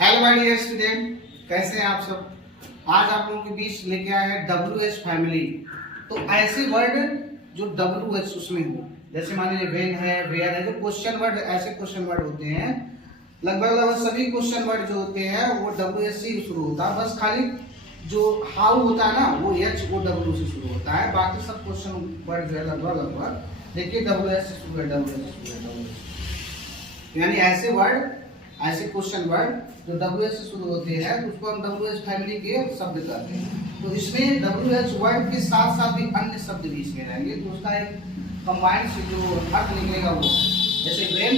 Hello my dear student, कैसे हैं आप सब। आज आप लोगों के बीच लेके आए हैं WH फैमिली। तो ऐसे वर्ड जो WH उसमें हो, जैसे मान लीजिए वेन है, वेयर है, जो क्वेश्चन वर्ड, ऐसे क्वेश्चन वर्ड होते हैं। लगभग सभी क्वेश्चन वर्ड जो होते हैं वो WH से शुरू होता है। बस खाली जो हाउ होता है ना, वो HOW से शुरू होता है। बाकी सब क्वेश्चन वर्ड जो है लगभग देखिए WH से शुरू है, WH यानी ऐसे वर्ड, ऐसे क्वेश्चन वर्ड जो WH से शुरू होते हैं उसको हम WH फैमिली के शब्द कहते हैं। तो इसमें WH वर्ड के साथ साथ भी अन्य शब्द भी इसमें रहेंगे, तो उसका एक कंबाइंड से जो अर्थ निकलेगा वो, जैसे वेन,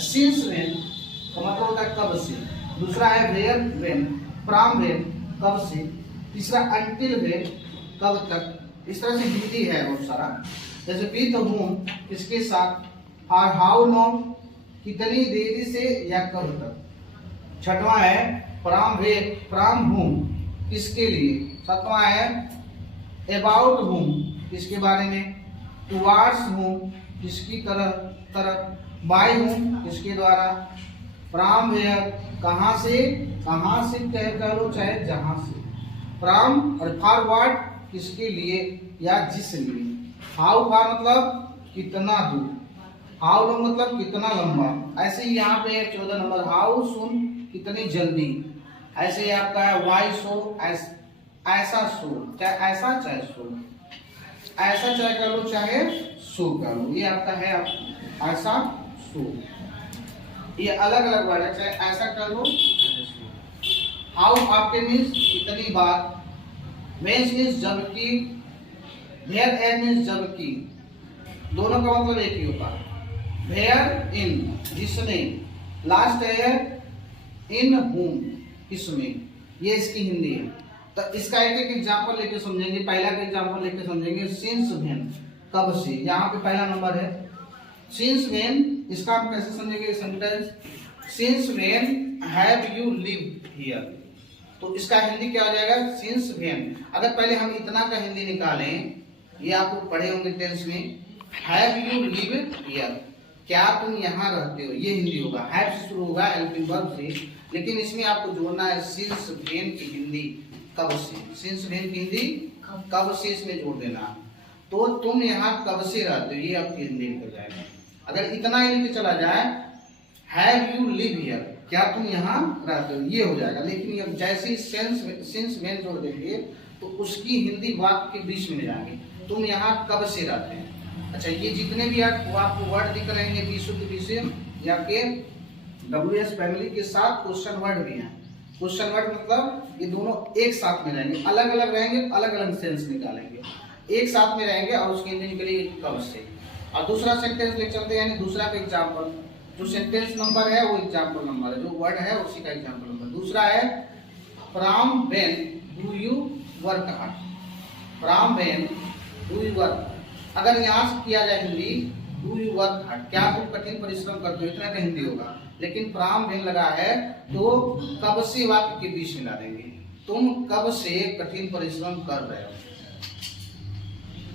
सिंस वेन का मतलब होता है कब से। दूसरा है वेयर वेन, फ्रॉम वेन कब से। तीसरा अंटिल वेन कब तक। इस तरह से हिंदी है बहुत सारा, जैसे विद whom किसके साथ, और हाउ लॉन्ग कितनी देरी से या कब तक। छठवां है फ्रॉम वे, फ्रॉम whom किसके लिए। सातवां है अबाउट whom किसके बारे में, टुवार्ड्स whom किसकी तरफ, बाय whom किसके द्वारा, फ्रॉम वेयर कहां से कह लो चाहे जहां से, फ्रॉम और फॉरवर्ड किसके लिए या जिस लिए। हाउ फार मतलब कितना दूर, हाउ लॉन्ग मतलब कितना लंबा। ऐसे ही यहाँ पे 14 नंबर हाउ सुन कितनी जल्दी। ऐसे ही आपका है वाई सो, ऐसा सो, चाहे ऐसा चाहे सो, ऐसा चाहे कर लो चाहे सो कर लो। ये आपका है ऐसा सो, ये अलग अलग वर्ड है, चाहे ऐसा कर लो। हाउ आपके मीन्स कितनी बार, वेन मीन्स जबकि, वेयर एन मीन्स जबकि, दोनों का मतलब एक ही होता है। वेयर इन जिसमें, लास्ट है इन whom किसमें, ये इसकी हिंदी है। तो इसका एक एक एग्जांपल लेके समझेंगे। पहला का एग्जांपल लेके समझेंगे सिंस व्हेन कब से। यहाँ पे पहला नंबर है सिंस व्हेन, इसका हम कैसे समझेंगे sentence, since when have you lived here. तो इसका हिंदी क्या हो जाएगा, सिंस व्हेन। अगर पहले हम इतना का हिंदी निकालें, ये आप लोग पढ़े होंगे टेंस में, हैव यू लिव्ड हियर, क्या तुम यहाँ रहते हो, ये हिंदी होगा। हैव से शुरू होगा हेल्पिंग वर्ब से, लेकिन इसमें आपको जोड़ना है सिंस व्हेन की हिंदी कब से। सिंस व्हेन की हिंदी कब से इसमें जोड़ देना। तो तुम यहाँ कब से रहते हो, ये आपकी हिंदी निकल जाएगा। अगर इतना ही लिख चला जाए हैव यू लिव हियर, क्या तुम यहाँ रहते हो, ये हो जाएगा। लेकिन जैसे ही सिंस व्हेन जोड़ देंगे तो उसकी हिंदी वाक्य के बीच में ले जाएंगे, तुम यहाँ कब से रहते हैं। अच्छा, ये जितने भी आपको वर्ड दिख रहे हैं बीसों के बीच या के WH फैमिली के साथ क्वेश्चन वर्ड भी हैं। क्वेश्चन वर्ड मतलब ये दोनों एक साथ में रहेंगे, अलग अलग रहेंगे, अलग अलग सेंस निकालेंगे, एक साथ में रहेंगे और उसकी हिंदी निकलेगी कब से। और दूसरा सेंटेंस ले चलते हैं, यानी दूसरा का एग्जाम्पल, जो सेंटेंस नंबर है वो एग्जाम्पल नंबर है, जो वर्ड है उसी का एग्जाम्पल नंबर। दूसरा है from when do you work hard, from when do you work. अगर यहाँ से किया जाए Hindi do you work hard, क्या तुम कठिन परिश्रम करते हो, इतना का हिंदी होगा। लेकिन फ्रॉम व्हेन लगा है तो कब से वाक्य के बीच में ला देंगे, तुम कब से कठिन परिश्रम कर रहे हो।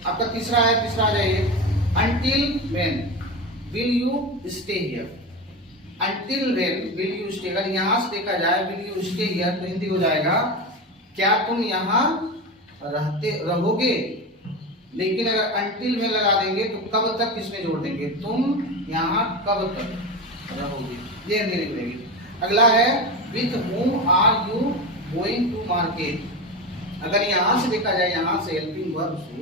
आपका तीसरा है, तीसरा आ जाइए, until when will you stay here. Until when will you stay, अगर यहाँ से देखा जाए विल यू स्टे हियर तो हिंदी हो जाएगा क्या तुम यहाँ रहोगे। लेकिन अगर अंटिल में लगा देंगे तो कब तक किसमें जोड़ देंगे, तुम यहाँ कब तक रहोगे, ये हिंदी निकलेगी। अगला है with whom are you going to market. अगर यहाँ से देखा जाए, यहाँ से हेल्पिंग वर्ब से,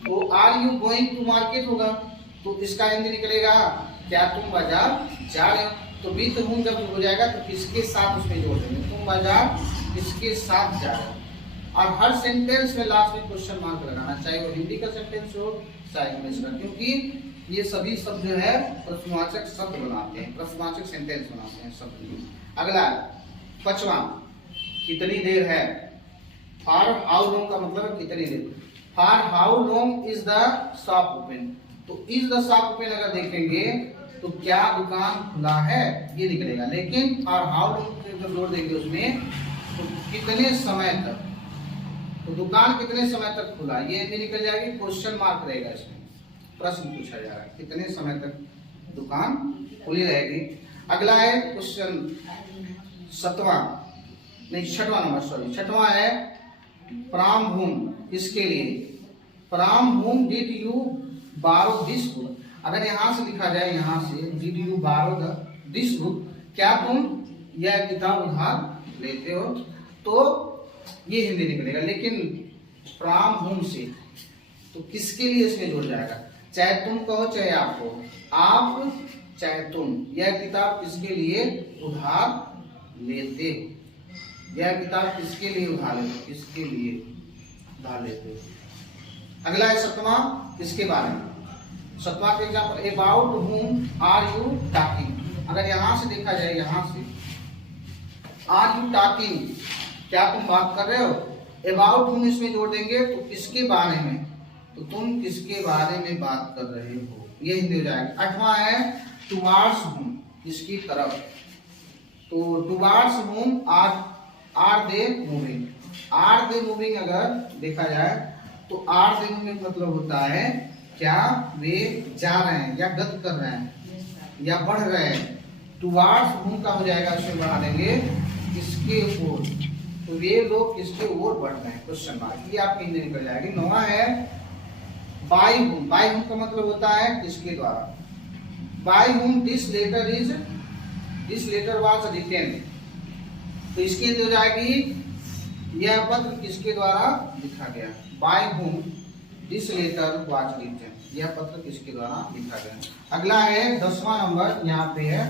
तो are you going to market होगा, तो इसका हिंदी निकलेगा क्या तुम बाजार जा रहे हो। तो विथ whom जब हो जाएगा तो किसके साथ उसमें जोड़ देंगे, तुम बाजार किसके साथ जा रहे हो। और हर सेंटेंस में लास्ट में क्वेश्चन मार्क लगाना, चाहे वो हिंदी का सेंटेंस हो चाहे इंग्लिश का, क्योंकि ये सभी शब्द जो है प्रश्नवाचक शब्द बनाते हैं, प्रश्नवाचक सेंटेंस बनाते हैं शब्द। अगला पांचवा, कितनी देर है, फॉर हाउ लॉन्ग का मतलब कितनी देर, for how long is the shop open. तो इज द शॉप ओपन अगर देखेंगे तो क्या दुकान खुला है, ये निकलेगा। लेकिन फॉर हाउ लॉन्ग जब जोड़ देंगे उसमें तो कितने समय तक, तो दुकान कितने समय तक खुला, ये हिंदी निकल जाएगी, क्वेश्चन मार्क रहेगा इसमें, प्रश्न पूछा जा रहा है कितने समय तक दुकान खुली रहेगी। अगला है क्वेश्चन 7वां नहीं 6वां नंबर, सॉरी 6वां है प्राम भूम। इसके लिए प्राम भूम डिड यू बारो दिस बुक। अगर यहां से लिखा जाए, यहां से डिड यू बारो दिस बुक, क्या तुम यह किताब उधार लेते हो, तो ये हिंदी निकलेगा। लेकिन प्राम भूम से तो किसके लिए इसमें जुड़ जाएगा, चाहे तुम कहो चाहे आप कहो, आप चाहे तुम, यह किताब किसके लिए उधार लेते हो, यह किताब किसके लिए उधार लेते हो, किसके लिए उधार लेते हो। अगला है 7वां, किसके बारे में। 7वां के example, about whom are you talking. अगर यहां से देखा जाए, यहां से आर यू टॉकिंग, क्या तुम बात कर रहे हो, अबाउट हुम इसमें जोड़ देंगे तो किसके बारे में, तो तुम किसके बारे में बात कर रहे हो, ये हिंदी हो जाएगा। 8वां है टुवार्ड्स हुम, इसकी तरफ। तो towards whom are they moving. Are they moving अगर देखा जाए तो आर दे मूविंग मतलब होता है क्या वे जा रहे हैं या गति कर रहे हैं या बढ़ रहे हैं। टुवार्ड्स हुम का हो जाएगा, इसमें बढ़ा देंगे किसके ओर, तो वे लोग किसके ओर बढ़ रहे हैं, क्वेश्चन मार्क, ये आपकी हिंदी निकल जाएगी। 9वां है बाय हुम। बाय हुम का मतलब होता है किसके द्वारा। By whom this letter was written, तो इसकी हिंदी हो जाएगी यह पत्र किसके द्वारा लिखा गया। By whom this letter was written, यह पत्र किसके द्वारा लिखा गया। अगला है 10वां नंबर, यहाँ पे है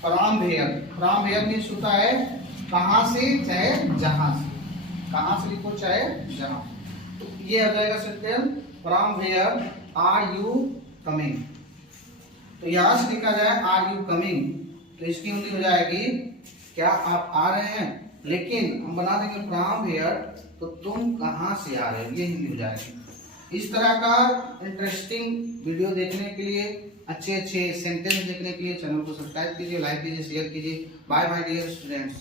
प्रामभेयर। प्रामभेयर मीन्स होता है कहां से चाहे जहां से, कहां से लिखो चाहे जहां। तो ये आ जाएगा सेंटेंस प्रामभेयर आर यू कमिंग। तो यहां से लिखा जाए आर यू कमिंग, तो इसकी हिंदी हो जाएगी क्या आप आ रहे हैं। लेकिन हम बना देंगे प्रामभेयर, तो तुम कहां से आ रहे हो, ये हिंदी हो जाएगी। इस तरह का इंटरेस्टिंग वीडियो देखने के लिए, अच्छे अच्छे सेंटेंस देखने के लिए चैनल को सब्सक्राइब कीजिए, लाइक कीजिए, शेयर कीजिए। Bye bye dear students.